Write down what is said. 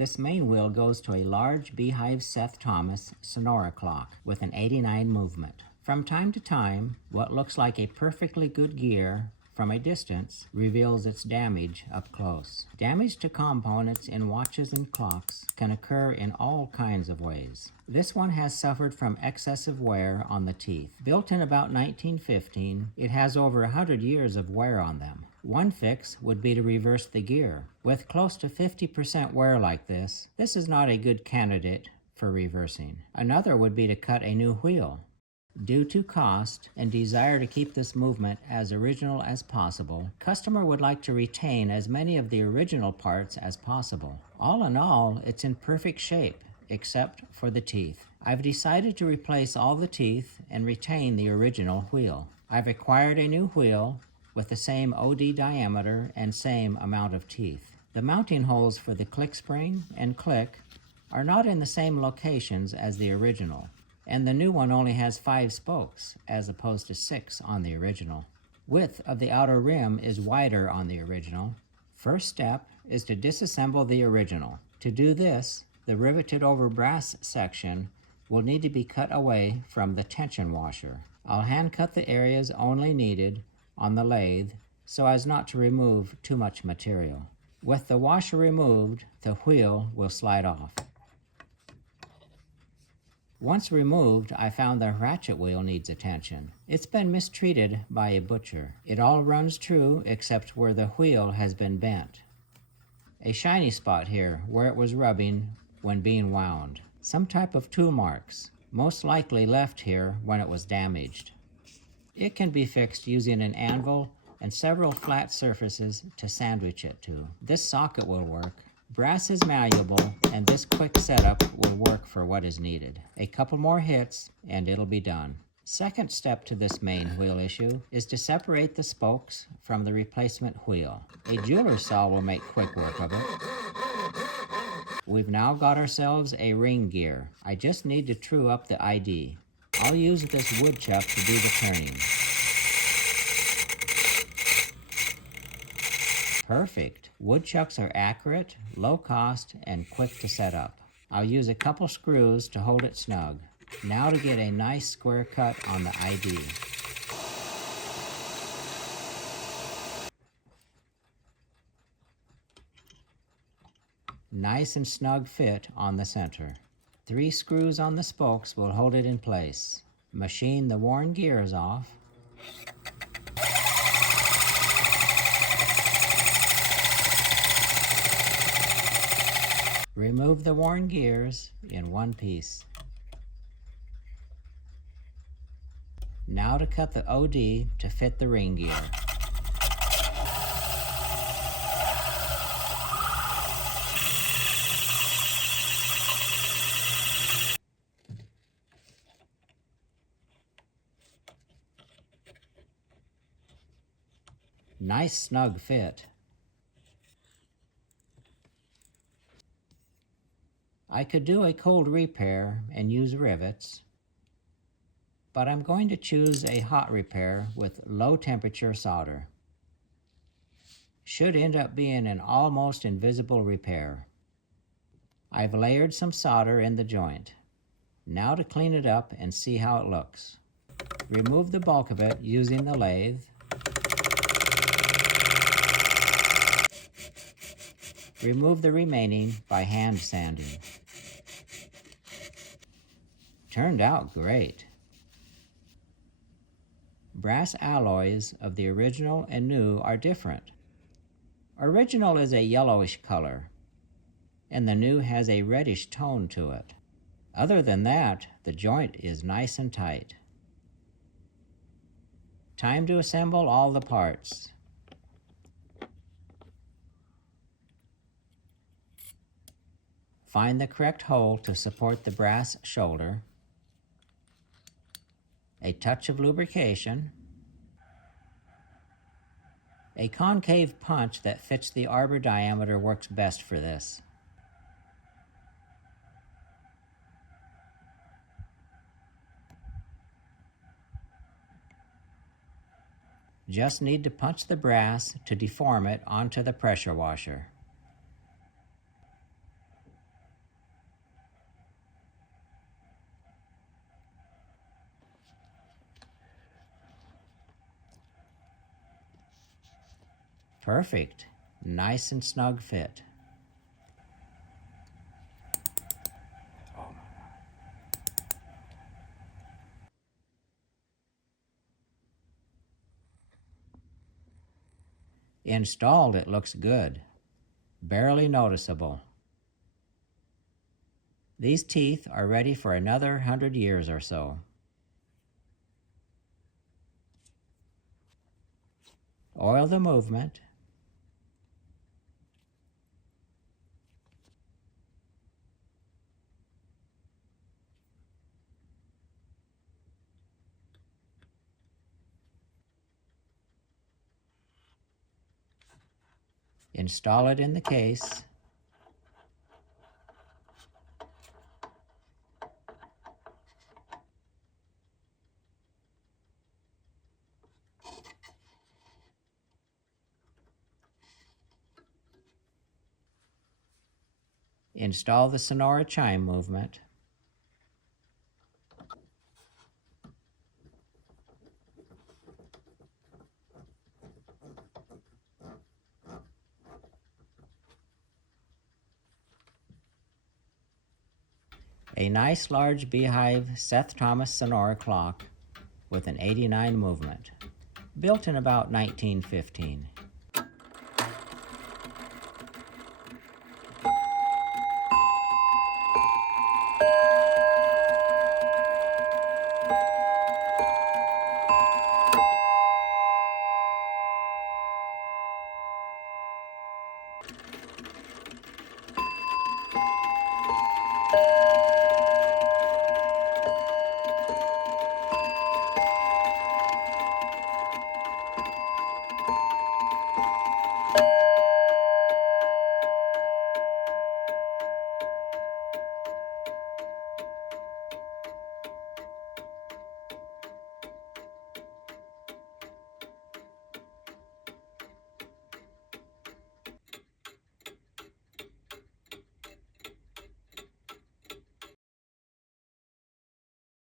This main wheel goes to a large Beehive Seth Thomas Sonora clock with an 89 movement. From time to time, what looks like a perfectly good gear from a distance reveals its damage up close. Damage to components in watches and clocks can occur in all kinds of ways. This one has suffered from excessive wear on the teeth. Built in about 1915, it has over 100 years of wear on them. One fix would be to reverse the gear. With close to 50% wear like this is not a good candidate for reversing. Another would be to cut a new wheel. Due to cost and desire to keep this movement as original as possible, customer would like to retain as many of the original parts as possible. All in all, it's in perfect shape, except for the teeth. I've decided to replace all the teeth and retain the original wheel. I've acquired a new wheel with the same OD diameter and same amount of teeth. The mounting holes for the click spring and click are not in the same locations as the original, and the new one only has 5 spokes as opposed to 6 on the original. Width of the outer rim is wider on the original. First step is to disassemble the original. To do this, the riveted over brass section will need to be cut away from the tension washer. I'll hand cut the areas only needed on the lathe so as not to remove too much material. With the washer removed, the wheel will slide off. Once removed, I found the ratchet wheel needs attention. It's been mistreated by a butcher. It all runs true except where the wheel has been bent. A shiny spot here where it was rubbing when being wound. Some type of tool marks, most likely left here when it was damaged. It can be fixed using an anvil and several flat surfaces to sandwich it to. This socket will work. Brass is malleable, and this quick setup will work for what is needed. A couple more hits, and it'll be done. Second step to this main wheel issue is to separate the spokes from the replacement wheel. A jeweler's saw will make quick work of it. We've now got ourselves a ring gear. I just need to true up the ID. I'll use this woodchuck to do the turning. Perfect. Woodchucks are accurate, low cost, and quick to set up. I'll use a couple screws to hold it snug. Now to get a nice square cut on the ID. Nice and snug fit on the center. 3 screws on the spokes will hold it in place. Machine the worn gears off. Remove the worn gears in one piece. Now to cut the OD to fit the ring gear. Nice snug fit. I could do a cold repair and use rivets, but I'm going to choose a hot repair with low temperature solder. Should end up being an almost invisible repair. I've layered some solder in the joint. Now to clean it up and see how it looks. Remove the bulk of it using the lathe. Remove the remaining by hand sanding. Turned out great. Brass alloys of the original and new are different. Original is a yellowish color, and the new has a reddish tone to it. Other than that, the joint is nice and tight. Time to assemble all the parts. Find the correct hole to support the brass shoulder. A touch of lubrication. A concave punch that fits the arbor diameter works best for this. Just need to punch the brass to deform it onto the pressure washer. Perfect. Nice and snug fit. Installed, it looks good. Barely noticeable. These teeth are ready for another 100 years or so. Oil the movement. Install it in the case. Install the Sonora chime movement. A nice large beehive Seth Thomas Sonora clock with an 89 movement, built in about 1915.